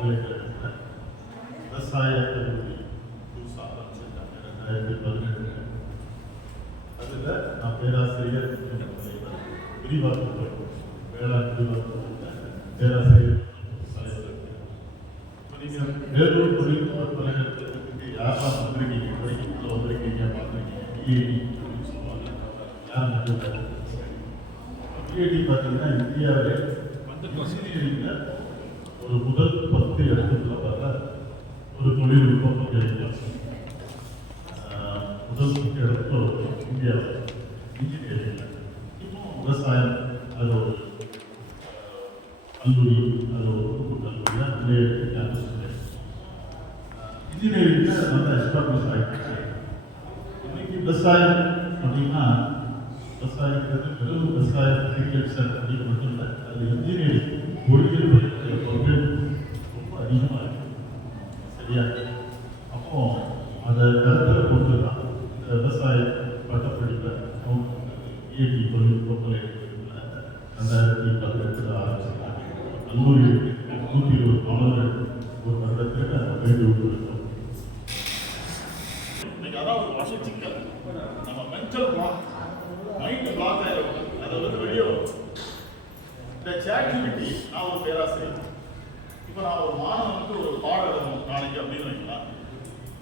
பல்கலைக்கழகத்தில் விவசாய கல்லூரி புதுசாக ஆரம்பிச்சிருக்காங்க ரெண்டாயிரத்தி பதினெட்டு. அதில் நான் பேராசிரியர் மற்றும் தலைவர் விரிவாக்க பயிற்சி வேளாண் விரிவாக்க பேராசிரியர் தலைவர் இருக்கிறேன். இப்ப நீங்க வேலூர் தொழில்நுட்ப பல்கலைக்கழகத்துக்கு யாரெல்லாம் வந்திருக்கீங்க வரைக்கும் வந்திருக்கீங்க பார்த்துருக்கீங்க பிஏடி அப்படின்னு சொல்லுவாங்க யார் நடுவில் பிஏடி பார்த்தீங்கன்னா இந்தியாவிலே இன்ஜினியரிங்கில் ஒரு முதல் பத்து இடத்துல வர ஒரு தொழில்நுட்ப பல்கலைக்கழகம் ஆஹ் முதல் பத்து இடத்துல வரும் இந்தியாவில் இன்ஜினியரிங்கில் இப்போ விவசாயம் அது ஒரு ஆஹ், கல்லூரி அது ஒரு பொது கல்லூரியாக நிறைய கேம்பஸ் இன்ஜினியரிங்கில் நல்லா எஸ்டாப்ளிஷ் ஆகிடுச்சு இன்னைக்கு விவசாயம் அப்படின்னா விவசாயங்கிறது வெறும் விவசாய அக்ரிகல்ச்சர் அப்படின்னு மட்டும் இல்லை அது இன்ஜினியரிங் பொறியியல் படிக்கிற பொருட்கள் ரொம்ப அதிகமாக இருக்கு சரியா அப்போ அதை கருத்தில் கொண்டு தான் இந்த விவசாய பட்டப்படிப்பை இயற்கை தொழில்நுட்ப பல்கலைக்கழகத்தில் ரெண்டாயிரத்தி பதினெட்டில் நூறு நூற்றி இருபது மாணவர்கள் ஒரு வருடத்திற்கு அதை பயிர் விட்டுருக்கோம் இன்னைக்கு அதான் ஒரு வருஷம் சிக்கல் நம்ம மென்டல் பிளாக் மைண்ட் பிளாக் ஆயிரும் அதை வந்து வெளியே வரும் இந்த சேட்டிவிட்டி நான் ஒரு பேராசிரியர் இப்போ நான் ஒரு மாணவனுக்கு ஒரு பாடம் எழுதணும் நாளைக்கு அப்படின்னு வைக்கலாம்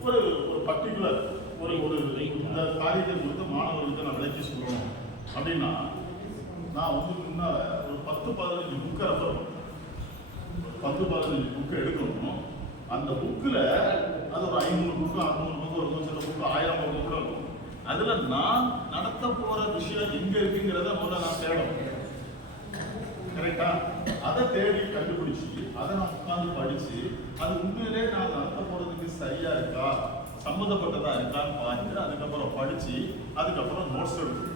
ஒரு ஒரு பர்டிகுலர் ஒரு ஒரு இந்த காரியத்தை குறித்து மாணவர்களுக்கு நான் விளக்கி சொல்லணும் அப்படின்னா நான் உங்களுக்கு முன்னால ஒரு பத்து பதினஞ்சு புக்கை ரெஃபர் பண்ணுவேன் ஒரு பத்து பதினஞ்சு புக்கு எடுக்கணும் அந்த புக்கில் அது ஒரு ஐநூறு புக்கு அறுநூறு புக்கு இருக்கும் சில புக்கு ஆயிரம் புக்கு கூட இருக்கும். அதில் நான் நடத்த போகிற விஷயம் எங்கே இருக்குங்கிறத முதல்ல நான் தேடணும். கரெக்டா அதை தேடி கண்டுபிடிச்சு அதை நான் உட்காந்து படிச்சு அது உண்மையிலே நான் நடத்த போறதுக்கு சரியா இருக்கா? சம்மந்தப்பட்டதா இருக்கான்னு பார்த்து அதுக்கப்புறம் படிச்சு அதுக்கப்புறம் நோட்ஸ் எடுத்து.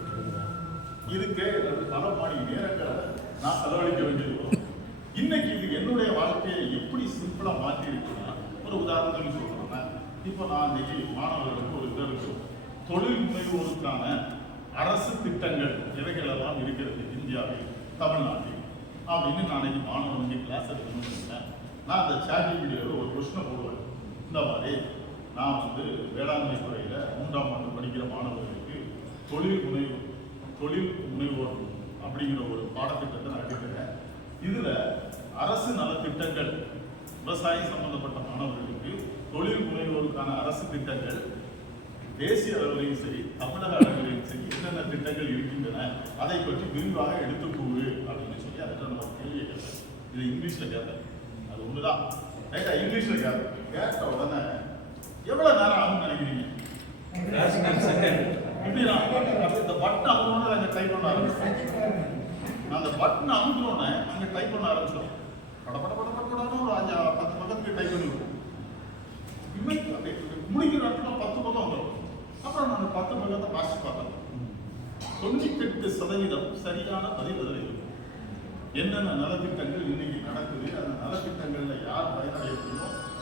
இதுக்கு பல மணி நேரங்களை நான் செலவழிக்க வேண்டியது வரும். இன்னைக்கு இது என்னுடைய வாழ்க்கையை எப்படி சிம்பிளா மாற்றி இருக்குன்னா ஒரு உதாரணத்துக்கு சொல்றேன். இப்போ நான் இன்னைக்கு மாணவர்களுக்கு ஒரு இது தொழில் முனைவோருக்கான அரசு திட்டங்கள் இவைகளெல்லாம் இருக்கிறது? இந்தியாவில் தமிழ்நாட்டில். அப்படின்னு நான் இன்னைக்கு மாணவர்களுக்கு கிளாஸ் எடுக்கணும்னு சொன்னேன் நான் அந்த சாட்டி வீடியோவில் ஒரு கொஸ்டினை போடுவேன். இந்த மாதிரி நான் வந்து வேளாண்மை துறையில் மூன்றாம் ஆண்டு படிக்கிற மாணவர்களுக்கு தொழில் முனைவு தொழில் முனைவோர் அப்படிங்கிற ஒரு பாடத்திட்டத்தை நான் எடுக்கிறேன் இதில் அரசு நலத்திட்டங்கள் விவசாயம் சம்பந்தப்பட்ட மாணவர்கள் தொழில் முனைவோருக்கான அரசு திட்டங்கள் தேசிய அளவிலையும் சரி தமிழக அளவிலையும் சரி என்னென்ன திட்டங்கள் இருக்கின்றன அதை பற்றி விரிவாக எடுத்து கூறு அப்படின்னு சொல்லி அதை நம்ம கேள்வியை கேட்டேன் இது இங்கிலீஷ்ல கேட்டேன் அது ஒண்ணுதான். ரைட்டா இங்கிலீஷ்ல கேட்டேன் கேட்ட உடனே எவ்வளவு நேரம் ஆகும் நினைக்கிறீங்க? இப்படி நான் இந்த பட்டன் அவங்க அங்க டைப் பண்ண ஆரம்பிச்சேன் நான் அந்த பட்டன் அமுக்கணும்னு அங்க டைப் பண்ண ஆரம்பிச்சோம் படப்பட பட பட பட படன்னு ஒரு அஞ்சு பத்து பக்கத்துக்கு டைப் பண்ணிருக்கோம் இவன் அப்படியே முடிக்கிற இடத்துல பத்து பக்கம் வந்துடும். அப்புறம் நான் பத்து பக்கத்தை வாசி பார்த்தேன். தொண்ணூத்தெட்டு சதவீதம் சரியான பதில் அதில் இருக்கும் என்னென்ன நலத்திட்டங்கள் இன்னைக்கு நடக்குது அந்த நலத்திட்டங்கள்ல யார் பயனடைய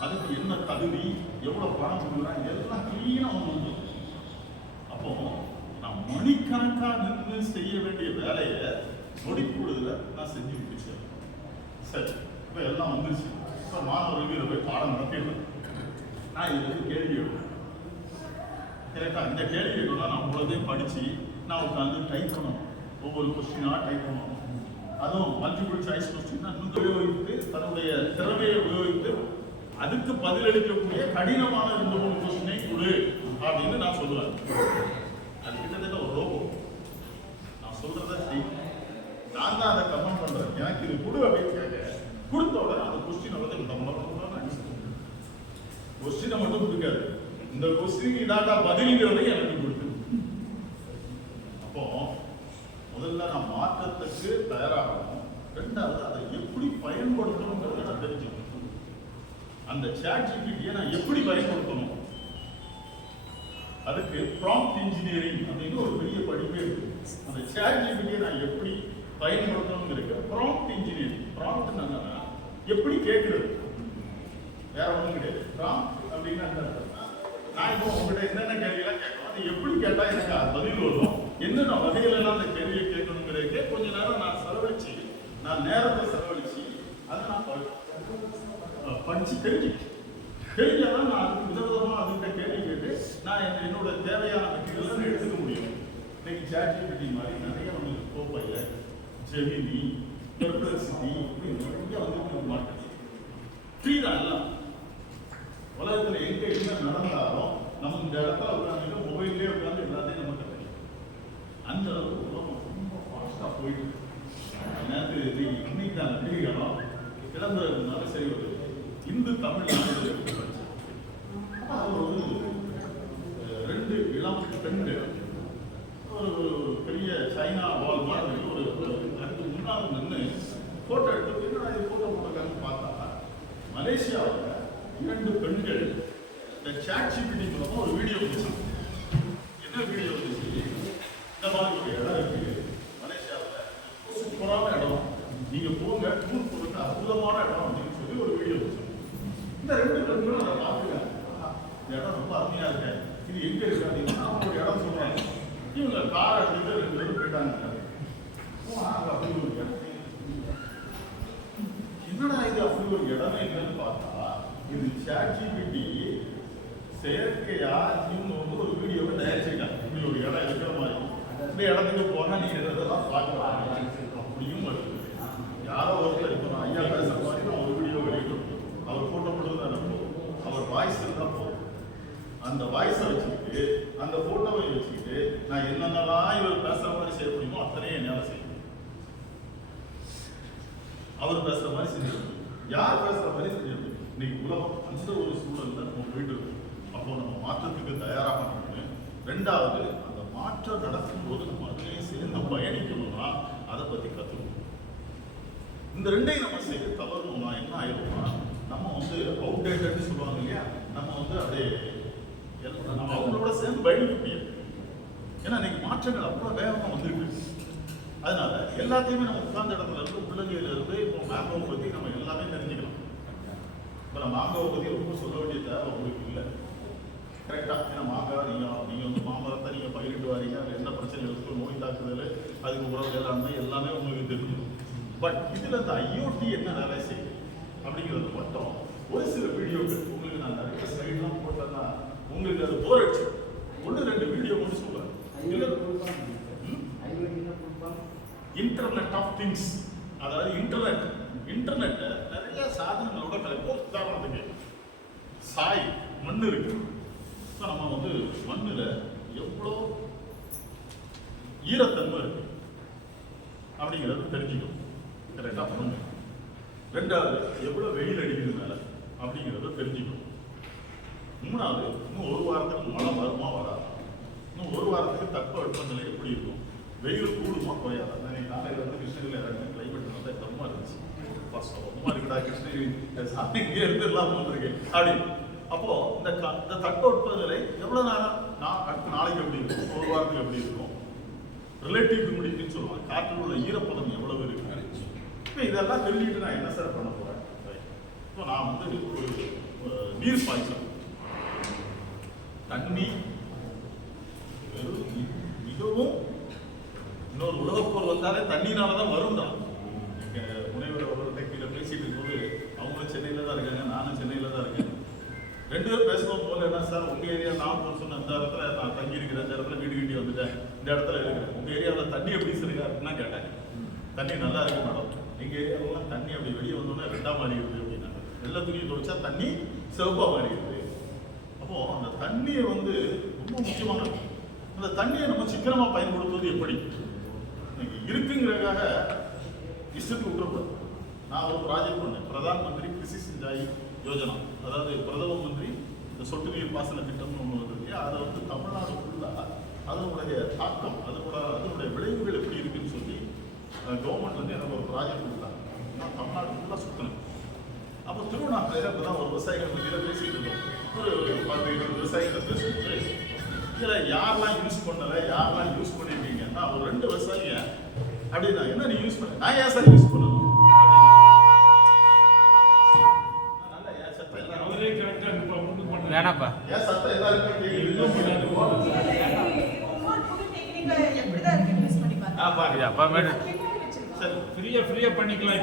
அதுக்கு என்ன தகுதி எவ்வளோ பணம் கொடுக்குறாங்க எல்லாம் கிளீனாக வந்து அப்போ நான் மணிக்கணக்காக நின்று செய்ய வேண்டிய வேலையை நொடிப்பொழுதுல நான் செஞ்சு முடிச்சேன். சரி இப்போ எல்லாம் வந்துருச்சு. இப்போ மாணவர்கள் இதை போய் பாடம் நடத்திடுறேன் நான் இது வந்து கேள்வி எழுதுறேன் கரெக்டாக இந்த கேள்வி நான் அவ்வளோதையும் படிச்சு நான் உட்காந்து டைப் பண்ணணும். ஒவ்வொரு கொஸ்டினாக டைப் பண்ணணும். அதுவும் மல்டிபிள் சாய்ஸ் கொஸ்டின்னா இன்னும் உபயோகித்து தன்னுடைய திறமையை உபயோகித்து அதுக்கு பதிலளிக்கக்கூடிய கடினமான ரெண்டு மூணு கொஸ்டினை கொடு அப்படின்னு நான் சொல்லுவேன். அது கிட்டத்தட்ட ஒரு ரோபோ நான் சொல்றத செய். நான் தான் அதை கமெண்ட் பண்றேன். எனக்கு இது கொடு அப்படின்னு கேட்க கொடுத்த உடனே அந்த கொஸ்டின் வந்து இந்த கொஸ்டினை மட்டும் கொடுக்காது. இந்த கொஸ்டினுக்கு இதாட்டா பதிலுங்கிறதை எனக்கு கொடுத்து. அப்போ முதல்ல நான் மாற்றத்துக்கு தயாராகணும். ரெண்டாவது அதை எப்படி பயன்படுத்தணுங்கிறத நான் தெரிஞ்சுக்கணும். அந்த சேட் ஜிபிடியை நான் எப்படி பயன்படுத்தணும்? அதுக்கு ப்ராம்ப்ட் இன்ஜினியரிங் அப்படின்னு ஒரு பெரிய படிப்பே இருக்கு. அந்த சேட் ஜிபிடியை நான் எப்படி பயன்படுத்த இருக்கு ப்ராம்ப்ட் இன்ஜினியரிங் ப்ராம்ப்ட் என்னன்னா எப்படி கேட்கறது வேற ஒண்ணும் கிடையாது ப்ராம்ப்ட் அப்படின்னா என்ன அர்த்தம்னா, நான் இப்போ உங்ககிட்ட என்னென்ன கேள்வியெல்லாம் கேட்கணும் கேட்டால் எனக்கு அது பதில் வரும் என்னென்ன வகையில எல்லாம் அந்த கேள்வியை கேட்கணுங்கிறதுக்கே கொஞ்ச நேரம் நான் செலவழிச்சு நான் நேரத்தை செலவழிச்சு அதை நான் ப- படிச்சு தெரிஞ்சு தெரிஞ்சாதான் நான் அதுக்கு விதவிதமாக அதுகிட்ட கேள்வி கேட்டு நான் என்னோட தேவையான மெட்டீரியல் எடுத்துக்க முடியும். இன்னைக்கு சாட்ஜிபிடி மாதிரி நிறைய வந்து கோப்பையில் ஜெமினி பெர்பிளசிட்டி இப்படி நிறைய வந்து மாட்டேன் ஃப்ரீ தான் எல்லாம். உலகத்தில் எங்கே என்ன நடந்தாலும் நம்ம இந்த இடத்துல உட்காந்துட்டு மொபைல்லே உட்காந்து எல்லாத்தையும் நமக்கு தெரியும் அந்த அளவுக்கு உலகம் ரொம்ப ஃபாஸ்டா போயிட்டு இருக்கு. நேற்று இன்னைக்கு இன்னைக்கு தான் தெரியும் கிளம்புறதுனால சரி ஒரு இந்து தமிழ் நாடு ஒரு ரெண்டு இளம் பெண்கள். ஒரு ஒரு பெரிய சைனா வால் மாதிரி ஒரு அதுக்கு முன்னால் நின்று போட்டோ எடுத்து என்னடா இது போட்டோ போட்டிருக்காங்கன்னு பார்த்தா மலேசியாவில் இரண்டு பெண்கள் இந்த சாட்சி ஜிபிடி மூலமாக ஒரு வீடியோ வந்துச்சு என்ன வீடியோ வந்துச்சு இந்த மாதிரி ஒரு இடம் இருக்கு மலேசியாவில் சூப்பரான இடம் நீங்க போங்க டூர் போடுங்க அற்புதமான இடம் அப்படின்னு சொல்லி ஒரு வீடியோ வந்துச்சு இந்த ரெண்டு பெண்களும் அதை பார்த்துருக்காங்க ஆஹா, இந்த இடம் ரொம்ப அருமையா இருக்கு இது எங்க இருக்கு அப்படின்னா அவங்க ஒரு இடம் சொல்றாங்க இவங்க கார் எடுத்துட்டு ரெண்டு பேரும் போயிட்டாங்க போனா அங்க அப்படி ஒரு இடம் என்னடா இது அப்படி ஒரு இடம் என்னன்னு பார்த்தா இது சாட்ஜிபிடி செயற்கையா இவங்க வந்து ஒரு வீடியோவை தயாரிச்சிருக்காங்க இப்படி ஒரு இடம் இருக்கிற மாதிரி இந்த இடத்துக்கு போனா நீங்க இதெல்லாம் பார்க்கலாம் அப்படியும் வருது யாரோ ஒருத்தர் இப்போ நான் ஐயா பேசுற மாதிரி நான் ஒரு வீடியோ வெளியிட்டோம் அவர் போட்டோ மட்டும் தான் போதும் அவர் வாய்ஸ் இருந்தா போதும் அந்த வாய்ஸை வச்சுக்கிட்டு அந்த போட்டோவை வச்சுக்கிட்டு நான் என்னென்னலாம் இவர் பேசுற மாதிரி செய்ய முடியுமோ அத்தனையும் என்னால செய்ய முடியும் அவர் பேசுற மாதிரி செஞ்சு யார் பேசுற மாதிரி செஞ்சு இன்னைக்கு உலகம் அந்த ஒரு சூழலில் நம்ம போயிட்டு இருக்கோம். அப்போ நம்ம மாற்றத்துக்கு தயாராக இருக்கணும் ரெண்டாவது அந்த மாற்றம் நடக்கும்போது நம்ம அதுலேயும் சேர்ந்து பயணிக்கணும்னா அதை பத்தி கத்துக்கணும். இந்த ரெண்டையும் நம்ம செய்ய தவறணும்னா என்ன ஆயிடும்னா நம்ம வந்து அவுடேட்டட்னு சொல்லுவாங்க இல்லையா? நம்ம வந்து அதே நம்ம அவங்களோட சேர்ந்து பயணிக்க முடியாது. ஏன்னா இன்னைக்கு மாற்றங்கள் அவ்வளோ வேகமாக வந்துருக்கு அதனால எல்லாத்தையுமே நம்ம உட்கார்ந்த இடத்துல இருந்து உள்ளங்கையில இருந்து இப்போ மேங்கோவை பத்தி நம்ம எல்லாமே தெரிஞ்சுக்கலாம் இப்போ நம்ம மாங்காவை பத்தி ரொம்ப சொல்ல வேண்டிய தேவை உங்களுக்கு இல்லை. கரெக்டா ஏன்னா மாங்காய் நீங்க நீங்க வந்து மாமரத்தை நீங்க பயிரிட்டு வரீங்க அது என்ன பிரச்சனை இருக்கு நோய் தாக்குதல் அதுக்கு உறவு வேளாண்மை எல்லாமே உங்களுக்கு தெரியும் பட் இதுல இந்த ஐஓடி என்ன வேலை செய்யுது அப்படிங்கிறது மட்டும் ஒரு சில வீடியோக்கள் உங்களுக்கு நான் நிறைய ஸ்லைட்லாம் போட்டேன்னா உங்களுக்கு அது போர் அடிச்சு ஒன்று ரெண்டு வீடியோ மட்டும் சொல்றேன். இல்ல? இன்டர்நெட் ஆஃப் திங்ஸ் அதாவது இன்டர்நெட் இன்டர்நெட்டை நிறைய சாதனங்களோட கலப்பு. உதாரணத்துக்கு சாய் மண் இருக்கு. ஸோ நம்ம வந்து மண்ணில் எவ்வளோ ஈரத்தன்மை இருக்கு? அப்படிங்கிறது தெரிஞ்சுக்கணும். கரெக்டாக பண்ணணும். ரெண்டாவது எவ்வளோ வெயில் அடிக்குது மேலே? அப்படிங்கிறத தெரிஞ்சுக்கணும். மூணாவது இன்னும் ஒரு வாரத்துக்கு மழை வருமா வராது? இன்னும் ஒரு வாரத்துக்கு தட்பவெப்பநிலை எப்படி இருக்கும்? வெயில் கூடுமா? குறையாதா நான் காலையில் வந்து கிருஷ்ணகிரியில் இறங்க கிளைமேட் நல்லா தம்மா இருந்துச்சு. ஃபர்ஸ்ட் ஒன்றுமா இருக்குடா கிருஷ்ணகிரி சாமி இங்கே இருந்து எல்லாம் வந்திருக்கு அப்படி அப்போ இந்த க- இந்த தட்பவெப்பநிலை எவ்வளவு நேரம்? நான் அடுத்த நாளைக்கு எப்படி இருக்கும்? ஒரு வாரத்துக்கு எப்படி இருக்கும்? ரிலேட்டிவ் ஹியூமிடிட்டின்னு சொல்லுவாங்க. காற்றில் உள்ள ஈரப்பதம் எவ்வளவு இருக்கு? இப்போ இதெல்லாம் தெரிஞ்சுக்கிட்டு நான் என்ன சார் பண்ண போறேன்? இப்போ நான் வந்து ஒரு நீர் பாய்ச்சல். தண்ணி மிகவும் வந்தாலே தண்ணினால தான் வரும்டா. எங்க முனைவர் அவர்கள்ட்ட கீழே பேசிட்டு இருக்கும்போது அவங்களும் சென்னையில தான் இருக்காங்க நானும் சென்னையில தான் இருக்கேன். ரெண்டு பேரும் பேசுவோம் போல என்ன சார் உங்க ஏரியா நான் போக சொன்ன இந்த இடத்துல நான் தங்கி இருக்கிற இந்த இடத்துல வீடு கட்டி வந்துட்டேன் இந்த இடத்துல இருக்கிறேன். உங்க ஏரியாவில் தண்ணி எப்படி சரியா இருக்குன்னா கேட்டேன். தண்ணி நல்லா இருக்கு மேடம். எங்க ஏரியாவிலாம் தண்ணி அப்படி வெளியே வந்தோடனே ரெண்டா மாறிடுது அப்படின்னாங்க. வெள்ளை துணி துவைச்சா தண்ணி சிவப்பா மாறிடுது அப்போ அந்த தண்ணியை வந்து ரொம்ப முக்கியமானது அந்த தண்ணியை நம்ம சிக்கனமா பயன்படுத்துவது எப்படி? இன்னைக்கு இருக்குங்கிறதுக்காக இஷ்டத்துக்கு விட்டுறக்கூடாது. நான் ஒரு ப்ராஜெக்ட் பண்ணேன். பிரதான் மந்திரி கிருஷி சிஞ்சாய் யோஜனா. அதாவது பிரதம மந்திரி இந்த சொட்டு நீர் பாசன திட்டம்னு ஒன்று வந்திருக்கு அதை வந்து தமிழ்நாடு ஃபுல்லாக அதனுடைய தாக்கம் அதனோட அதனுடைய விளைவுகள் எப்படி இருக்குன்னு சொல்லி கவர்மெண்ட் வந்து எனக்கு ஒரு ப்ராஜெக்ட் கொடுத்தாங்க. நான் தமிழ்நாடு ஃபுல்லாக சுற்றினேன் அப்போ திருவண்ணாமலையில் இப்போ தான் ஒரு விவசாயிகள் பற்றியில் பேசிட்டு இருந்தோம். ஒரு பத்து இருபது விவசாயிகள் பேசும்போது இதில் யாரெல்லாம் யூஸ் பண்ணலை யாரெல்லாம் யூஸ் பண்ணியிருக்கீங்கன்னா ஒரு ரெண்டு விவசாயிங்க அப்படின்னா என்ன நீ யூஸ் பண்ண? நான் ஏன் சார் யூஸ் பண்ணணும்? நான். வேணாப்பா ஏன் சத்தம். சரி ஃப்ரீயா ஃப்ரீயா பண்ணிக்கலாம்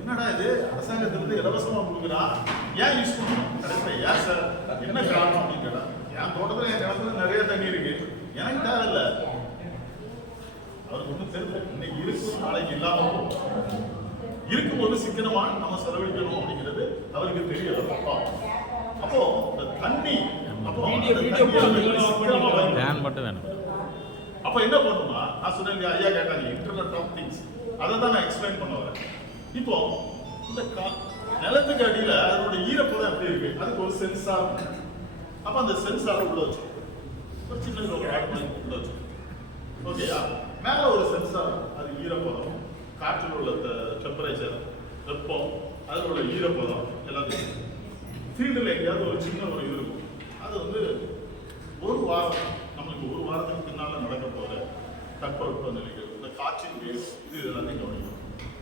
என்னடா இது? அரசாங்கத்திலிருந்து இலவசமா கொடுக்குறான் ஏன் யூஸ் பண்ணணும்? கடைசியில் ஏன் சார் என்ன காரணம் அப்படின்னு கேட்டா என் தோட்டத்துல என் கிணத்துல நிறைய தண்ணி இருக்கு. எனக்கு தேவையில்லை. அவருக்கு ஒன்றும் தெரியல இன்னைக்கு இருக்கும் நாளைக்கு இல்லாம போகும். இருக்கும்போது சிக்கனமா நம்ம செலவழிக்கணும் அப்படிங்கிறது அவருக்கு தெரியல அப்பா அப்போ இந்த தண்ணி அப்போ என்ன பண்ணுமா நான் சொன்னேன் ஐயா கேட்டாங்க இன்டர்நெட் ஆஃப் திங்ஸ் அதை தான் நான் எக்ஸ்பிளைன் பண்ண வரேன். இப்போ இந்த கா- நிலத்துக்கு அடியில அதோட ஈரப்பதம் எப்படி இருக்கு? அதுக்கு ஒரு சென்சார் அப்ப அந்த சென்சார் உள்ள வச்சு ஒரு சின்ன ஒரு ஆட் ஓகேயா மேலே ஒரு சென்சார் அது ஈரப்பதம் காற்றில் உள்ள டெம்பரேச்சர் வெப்பம் அதில் உள்ள ஈரப்பதம் எல்லாத்தையும் ஃபீல்டில் எங்கேயாவது ஒரு சின்ன ஒரு இது இருக்கும் அது வந்து ஒரு வாரம் நம்மளுக்கு ஒரு வாரத்துக்கு பின்னால் நடக்க போகிற தட்பவெப்ப நிலைகள் இந்த காற்றின் வேவ் இது எல்லாத்தையும் கவனிக்கணும்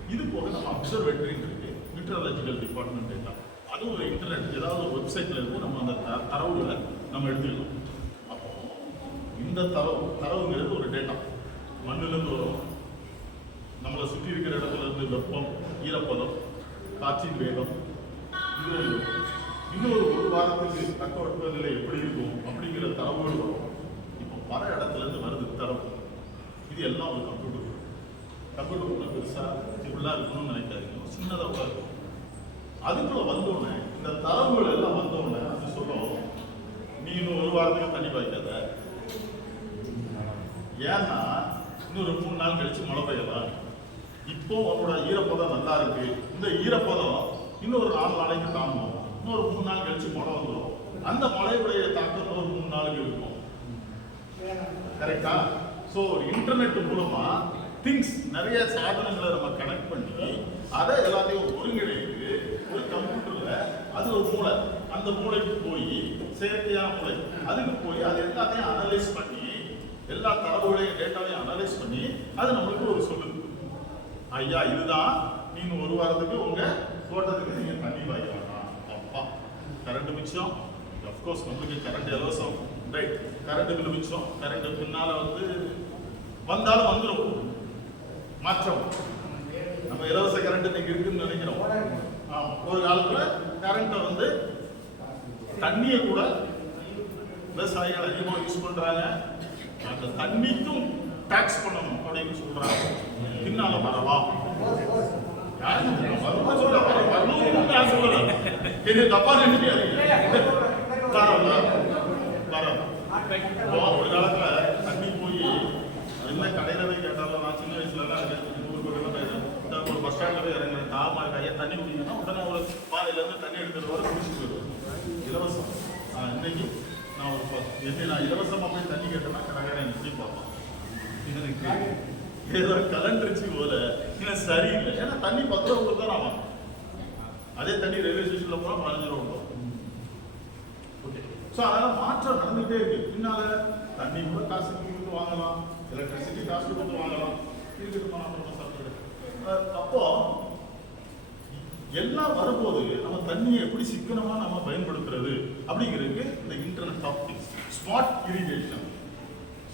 இது போக நம்ம அப்சர்வேட்டரி இருக்குது மீட்டரலஜிக்கல் டிபார்ட்மெண்ட் எல்லாம் அதுவும் ஒரு இன்டர்நெட் ஏதாவது ஒரு வெப்சைட்ல இருந்து நம்ம அந்த த- தரவுகளை நம்ம எடுத்துக்கணும் இந்த தரவு தரவுங்கிறது ஒரு டேட்டா மண்ணிலிருந்து வரும். நம்மளை சுற்றி இருக்கிற இடத்துல இருந்து வெப்பம் ஈரப்பதம் காற்றின் வேகம் இது ஒரு இன்னொரு ஒரு வாரத்துக்கு தட்பவெப்ப நிலை எப்படி இருக்கும் அப்படிங்கிற தரவுகள் வரும். இப்போ பல இடத்துல இருந்து வருது தரவு. இது எல்லாம் ஒரு கம்ப்யூட்டர் கம்ப்யூட்டர் ஒன்றும் பெருசாக ஃபுல்லாக இருக்கணும்னு நினைக்காதீங்க. சின்னதாக இருக்கும். அதுக்குள்ள வந்தோடனே இந்த தரவுகள் எல்லாம் வந்தோடனே அது சொல்லும். நீ இன்னும் ஒரு வாரத்துக்கு தண்ணி பாய்க்காத. ஏன்னா இன்னொரு மூணு நாள் கழிச்சு மழை பெய்யலாம் இப்போ உன்னோட ஈரப்பதம் நல்லா இருக்கு. இந்த ஈரப்பதம் இன்னொரு நாலு நாளைக்கு தாங்கும். இன்னொரு மூணு நாள் கழிச்சு மழை வந்துடும் அந்த மழையுடைய தாக்கம் ஒரு மூணு நாளுக்கு இருக்கும். கரெக்டா ஸோ இன்டர்நெட் மூலமா திங்ஸ் நிறைய சாதனங்களை நம்ம கனெக்ட் பண்ணி அதை எல்லாத்தையும் ஒருங்கிணைத்து ஒரு கம்ப்யூட்டர்ல அது ஒரு மூளை. அந்த மூளைக்கு போய் செயற்கையான மூளை. அதுக்கு போய் அது எல்லாத்தையும் அனலைஸ் பண்ணி எல்லா தரவுகளையும் டேட்டாவையும் அனலைஸ் பண்ணி அது நம்மளுக்கு ஒரு சொல்லுது ஐயா இதுதான். நீங்க ஒரு வாரத்துக்கு உங்க தோட்டத்துக்கு நீங்க தண்ணி பாய்க்க வேண்டாம் அப்பா கரண்ட் மிச்சம். அஃப்கோர்ஸ் நம்மளுக்கு கரண்ட் இலவசம் ரைட் கரண்ட் பில் மிச்சம். கரண்ட் பின்னால வந்து வந்தாலும் வந்துடும் மாற்றம். நம்ம இலவச கரண்ட் இன்னைக்கு இருக்குன்னு நினைக்கிறோம். ஒரு காலத்துல கரண்ட்டை வந்து தண்ணியை கூட விவசாயிகள் அதிகமாக யூஸ் பண்றாங்க. அந்த தண்ணிக்கும் டாக்ஸ் பண்ணணும் அப்படின்னு சொல்றாங்க. பின்னால வரலாம் யாரும் இல்ல, வரணும் சொல்ல, வர- வரணும்னு நான் சொல்லல. இது தப்பா நினைக்காதீங்க. வரல, வரல. இப்போ ஒரு காலத்துல தண்ணி போய் என்ன கடையில போய் கேட்டாலும் நான் சின்ன வயசுல எல்லாம் எனக்கு ஊர் பக்கத்துல போய் இந்த ஒரு பஸ் ஸ்டாண்ட்ல போய் இறங்குறேன் தாமா கையை தண்ணி குடிக்கணும்னா உடனே ஒரு பாதையில இருந்து தண்ணி எடுத்துட்டு வர குடிச்சிட்டு வருவேன் இலவசம் ஆனா இன்னைக்கு நான் ஒரு ப- எப்படி நான் இலவசமா போய் தண்ணி கேட்டேன்னா கடற்கரை எப்படி பார்ப்போம் எனக்கு ஏதோ கலண்டுருச்சு போல இன்னும் சரியில்லை ஏன்னா தண்ணி பத்து ரூபா கொடுத்தா நான் வாங்குவேன். அதே தண்ணி ரயில்வே ஸ்டேஷன்ல போனா பதினஞ்சு ரூபா கொடுப்போம் ஓகே ஸோ அதெல்லாம் மாற்றம் நடந்துகிட்டே இருக்கு. பின்னால தண்ணி கூட காசு கொடுத்து வாங்கலாம். எலக்ட்ரிசிட்டி காசு கொடுத்து வாங்கலாம். இருக்கட்டும் சாப்பிட்டு அப்போ எல்லாம் வரும்போது நம்ம தண்ணியை எப்படி சிக்கனமா நம்ம பயன்படுத்துறது அப்படிங்கிறதுக்கு இந்த internet of things smart irrigation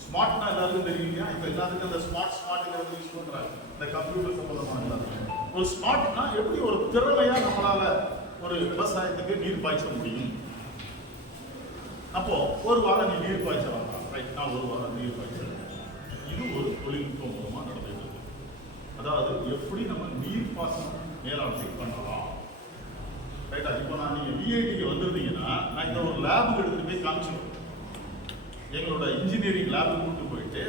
ஸ்மார்ட்னா எல்லாருக்கும் தெரியும் இல்லையா? இப்போ எல்லாத்துக்கும் அந்த ஸ்மார்ட் ஸ்மார்ட் யூஸ் பண்றாங்க. இந்த கம்ப்யூட்டர் சம்பந்தமான எல்லாத்துக்கும். ஒரு ஸ்மார்ட்னா எப்படி ஒரு திறமையா நம்மளால ஒரு விவசாயத்துக்கு நீர் பாய்ச்ச முடியும்? அப்போ ஒரு வாரம் நீ நீர் பாய்ச்ச வரலாம் ரைட் நான் ஒரு வாரம் நீர் பாய்ச்சல் இது ஒரு தொழில்நுட்பம் மூலமா நடந்துட்டு அதாவது எப்படி நம்ம நீர் பாசனம் மேலாண்மை பண்ணலாம்? ரைட்டா இப்போ நான் நீங்க விஐடிக்கு வந்திருந்தீங்கன்னா நான் இந்த ஒரு லேபுக்கு எடுத்துட்டு போய் காமிச்சிருவேன். எங்களோட இன்ஜினியரிங் லேபுக்கு கூப்பிட்டு போயிட்டு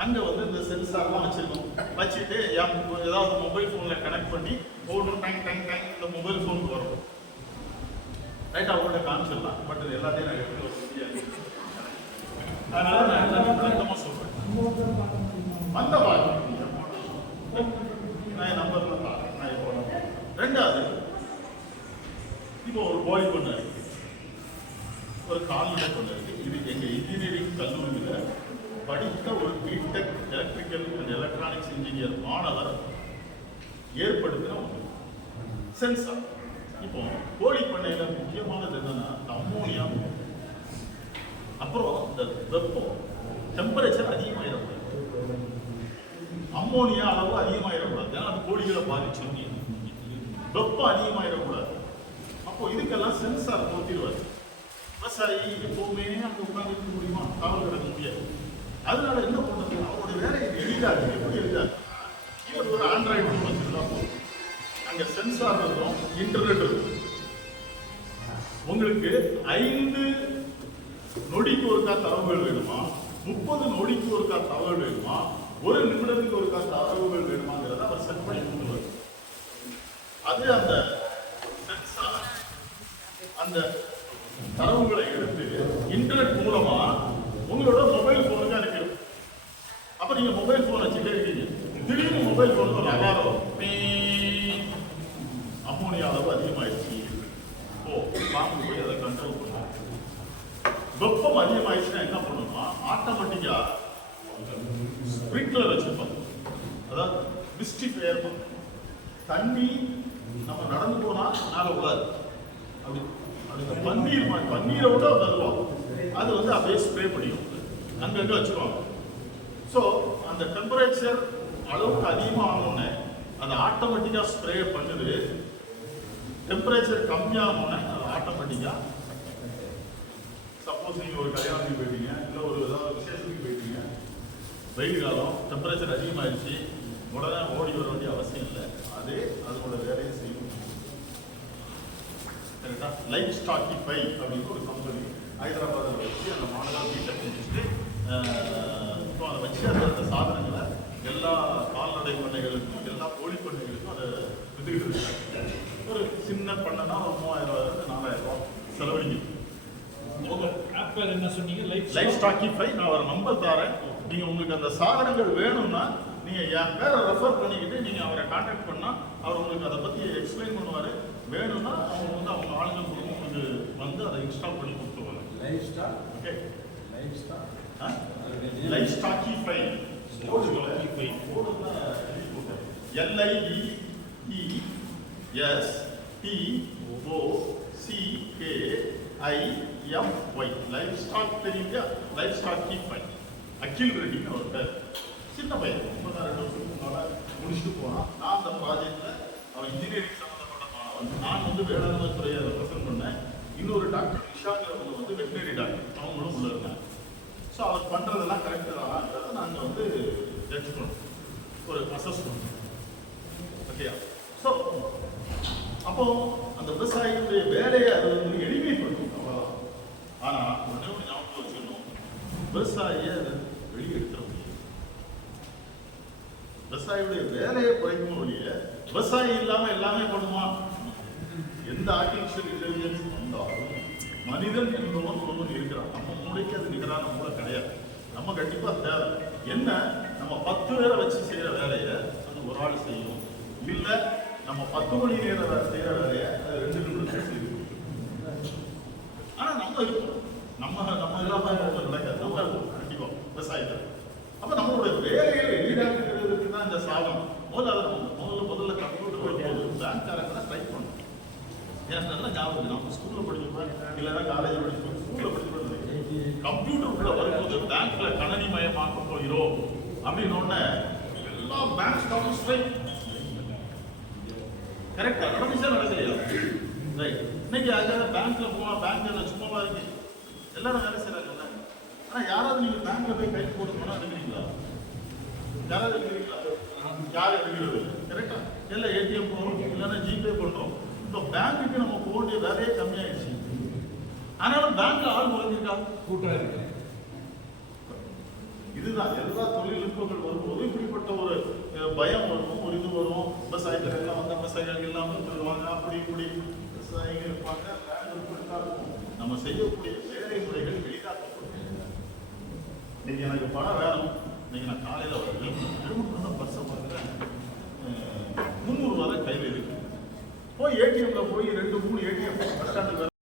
அங்கே வந்து இந்த சென்சார்லாம் வச்சுருக்கோம் வச்சுட்டு என் ஏதாவது மொபைல் ஃபோனில் கனெக்ட் பண்ணி ஒவ்வொரு டேங் டைம் டேங் இந்த மொபைல் ஃபோனுக்கு வரும். ரைட் அவங்கள்ட்ட காமிச்சிடலாம். பட் இது எல்லாத்தையும் நான் எடுத்து வர முடியாது. அதனால நான் எல்லாத்தையும் விளக்கமா சொல்கிறேன் அந்த வாழ்க்கை நான் என் நம்பர்ல நான் இப்போ ரெண்டாவது இப்போ ஒரு பாய் பொண்ணு இருக்கு ஒரு கால்நடை பொண்ணு இருக்கு இது எங்கள் இன்ஜினியரிங் கல்லூரியில் படித்த ஒரு BTech electrical and electronics engineer மாணவர் ஏற்படுத்தின ஒன்று சென்சார் இப்போ கோழி பண்ணையில முக்கியமானது என்னன்னா அம்மோனியா. அப்புறம் இந்த வெப்பம் டெம்பரேச்சர் அதிகமாகிடக்கூடாது அம்மோனியா அளவு அதிகமாயிடக்கூடாது. ஏன்னா அது கோழிகளை பாதிச்சு வெப்பம் அதிகமாயிடக்கூடாது. அப்போ இதுக்கெல்லாம் சென்சார் பொருத்திடுவார் விவசாயி எப்பவுமே அங்கே உட்கார்ந்து முடியுமா? காவல் கிடக்க முடியாது. அதனால என்ன பண்ணுறது? அவருடைய வேலையை எளிதாக எப்படி எளிதாக இவர் ஒரு ஆண்ட்ராய்டு ஃபோன் வச்சிருந்தா போதும். அங்கே சென்சார் இருக்கும் இன்டர்நெட் இருக்கும். உங்களுக்கு ஐந்து நொடிக்கு ஒருக்கா தரவுகள் வேணுமா? முப்பது நொடிக்கு ஒருக்கா தகவல் வேணுமா? ஒரு நிமிடத்துக்கு ஒருக்கா தரவுகள் வேணுமாங்கிறத அவர் செட் பண்ணி கொடுத்துருவார் அது அந்த சென்சார் அந்த தரவுகளை எடுத்து இன்டர்நெட் மூலமா உங்களோட அப்போ நீங்கள் மொபைல் ஃபோன் வச்சுட்டே இருக்கீங்க திடீர்னு மொபைல் ஃபோன் ஒரு அலாரம் அம்மோனியா அளவு அதிகமாயிடுச்சு. ஓ பாம்பு போய் அதை கண்ட்ரோல் பண்ணுவோம் வெப்பம் அதிகமாயிடுச்சுன்னா என்ன பண்ணணும்னா ஆட்டோமேட்டிக்காக ஸ்ப்ரிங்க்லர் வச்சுருப்பாங்க. அதாவது மிஸ்டிஃபையர் தண்ணி நம்ம நடந்து போனால் மேலே விடாது அப்படி அப்படி இந்த பன்னீர் பன்னீரை விட வருவோம் அது வந்து அப்படியே ஸ்ப்ரே பண்ணிடும். அங்கங்கே வச்சுருவாங்க. ஸோ அந்த டெம்பரேச்சர் அளவுக்கு அதிகமானோடனே அது ஆட்டோமேட்டிக்காக ஸ்ப்ரே பண்ணுது. டெம்பரேச்சர் கம்மியானோடனே அது ஆட்டோமேட்டிக்காக சப்போஸ் நீங்கள் ஒரு கல்யாணத்துக்கு போயிட்டீங்க இல்லை ஒரு ஏதாவது விசேஷத்துக்கு போயிட்டீங்க வெயில் காலம் டெம்பரேச்சர் அதிகமாகிடுச்சு உடனே ஓடி வர வேண்டிய அவசியம் இல்லை. அதே அதோட வேலையை செய்யும் கரெக்டா லைஃப் ஸ்டாக்கிஃபை அப்படின்னு ஒரு கம்பெனி ஹைதராபாத்தில் வச்சு அந்த மாடலாக வீட்டை முடிச்சுட்டு இப்போ அதை வச்சு அந்த அந்த சாதனங்களை எல்லா கால்நடை பண்ணைகளுக்கும் எல்லா கோழி பண்ணைகளுக்கும் அதை வித்துக்கிட்டு இருக்காங்க. ஒரு சின்ன பண்ணைனா ஒரு மூவாயிரம் ரூபாய் நாலாயிரம் ஆப் பேர் என்ன சொன்னீங்க? லைஃப் லைஃப் ஸ்டாக்கிஃபை நான் ஒரு நம்பர் தரேன். நீங்கள் உங்களுக்கு அந்த சாதனங்கள் வேணும்னா நீங்கள் என் பேரை ரெஃபர் பண்ணிக்கிட்டு நீங்கள் அவரை காண்டாக்ட் பண்ணால் அவர் உங்களுக்கு அதை பற்றி எக்ஸ்பிளைன் பண்ணுவார். வேணும்னா அவங்க வந்து அவங்க ஆளுங்க மூலமாக உங்களுக்கு வந்து அதை இன்ஸ்டால் பண்ணி கொடுத்துருவாங்க. Life star okay life star life ஸ்டாக்கிஃபை இ இ S T O C K I M Y life stock தெரியுங்க? லைஃப் ஸ்டாக் கீப் அகில் ரெட்டின்னு ஒரு பேர். சின்ன பையன் ஒன்பதாம் ரெண்டு வருஷத்துக்கு உங்களால் முடிச்சுட்டு போனான். நான் அந்த ப்ராஜெக்டில் அவன் இன்ஜினியரிங் சம்மந்தப்பட்ட மாணவன். நான் வந்து வேளாண்மை துறையை ரெப்ரசென்ட் பண்ணேன். இன்னொரு டாக்டர் நிஷாங்கிறவங்க வந்து வெட்டினரி டாக்டர் அவங்களும் உள்ள இருந்தாங்க. ஸோ அவர் பண்ணுறதெல்லாம் கரெக்டு தான்ன்றதை நாங்கள் வந்து ஜட்ஜ் பண்ணோம். ஒரு அசஸ் பண்ணோம் ஓகேயா ஸோ அப்போ அந்த விவசாயிகளுடைய வேலையை அது வந்து எளிமைப்படுத்தும். அவ்வளோதான் ஆனால் ஒன்றே ஒன்று ஞாபகம் வச்சுக்கணும் விவசாயியை அதை வெளியே எடுத்துட முடியும் விவசாயியுடைய வேலையை குறைக்கும் ஒழிய விவசாயி இல்லாமல் எல்லாமே பண்ணுமா? எந்த ஆர்டிஃபிஷியல் மனிதன் என்பவன் ஒருவன் இருக்கிறான். நம்ம மூளைக்கு அது நிகரான மூளை கிடையாது. நம்ம கண்டிப்பா தேவை. என்ன? நம்ம பத்து பேரை வச்சு செய்யற வேலையை அது ஒரு ஆள் செய்யும். இல்ல நம்ம பத்து மணி நேரம் செய்யற வேலையை அது ரெண்டு நிமிடத்துல செய்யும். ஆனா நம்ம நம்ம நம்ம இல்லாம நடக்காது. நம்ம கண்டிப்பா விவசாயத்தில். அப்ப நம்மளுடைய வேலையை எளிதாக்குறதுக்கு தான் இந்த சாதனம். முதல்ல முதல்ல முதல்ல கம்ப்யூட்டர் போது பேங்க்காரங்க ட்ரை பண்ணணும். எனக்கு நல்லா ஞாபகம் இருக்கு. நம்ம ஸ்கூல்ல படிச்சப்ப இல்லைன்னா காலேஜ் படிச்சப்ப ஸ்கூல்ல படிச்சப்ப கம்ப்யூட்டர் உள்ள வரும்போது பேங்க்ல கணனி மயமாக்க போகிறோம். அப்படின்னு உடனே எல்லா பேங்க் ஸ்டாஃபும் ஸ்ட்ரைக் கரெக்டா நடந்துச்சா நடக்கலையா? ரைட் இன்னைக்கு அங்க பேங்க்ல போனா பேங்க்ல சும்மாவா இருக்கு. எல்லாரும் வேலை செய்யறாங்க ஆனா யாராவது நீங்க பேங்க்ல போய் கைக்கு போட்டு போனா எடுக்கிறீங்களா யாராவது எடுக்கிறீங்களா யார் எடுக்கிறது கரெக்டா எல்லாம் ஏடிஎம் போகிறோம் இல்லைன்னா ஜிபே பண்ணுறோம் இப்போ பேங்க்குக்கு நம்ம போக வேண்டிய வேலையே கம்மியாயிடுச்சு. ஆனாலும் பேங்க்ல ஆள் குறைஞ்சிருக்கா கூட்டம் இருக்கு இதுதான். எல்லா தொழில்நுட்பங்கள் வரும்போது இப்படிப்பட்ட ஒரு பயம் வரும் ஒரு இது வரும். விவசாயிகள் எல்லாம் வந்து விவசாயிகள் எல்லாம் சொல்லுவாங்க அப்படி இப்படி விவசாயிகள் இருப்பாங்க. நம்ம செய்யக்கூடிய வேலை முறைகள் எளிதாக்கப்படும். இன்னைக்கு எனக்கு பணம் வேணும். இன்னைக்கு நான் காலையில் ஒரு பஸ்ஸை பார்க்குறேன் முந்நூறுரூவா தான் கையில் இருக்கு. போய் ஏடிஎம்ல போய் ரெண்டு மூணு ஏடிஎம் பஸ் ஸ்டாண்டுக்கு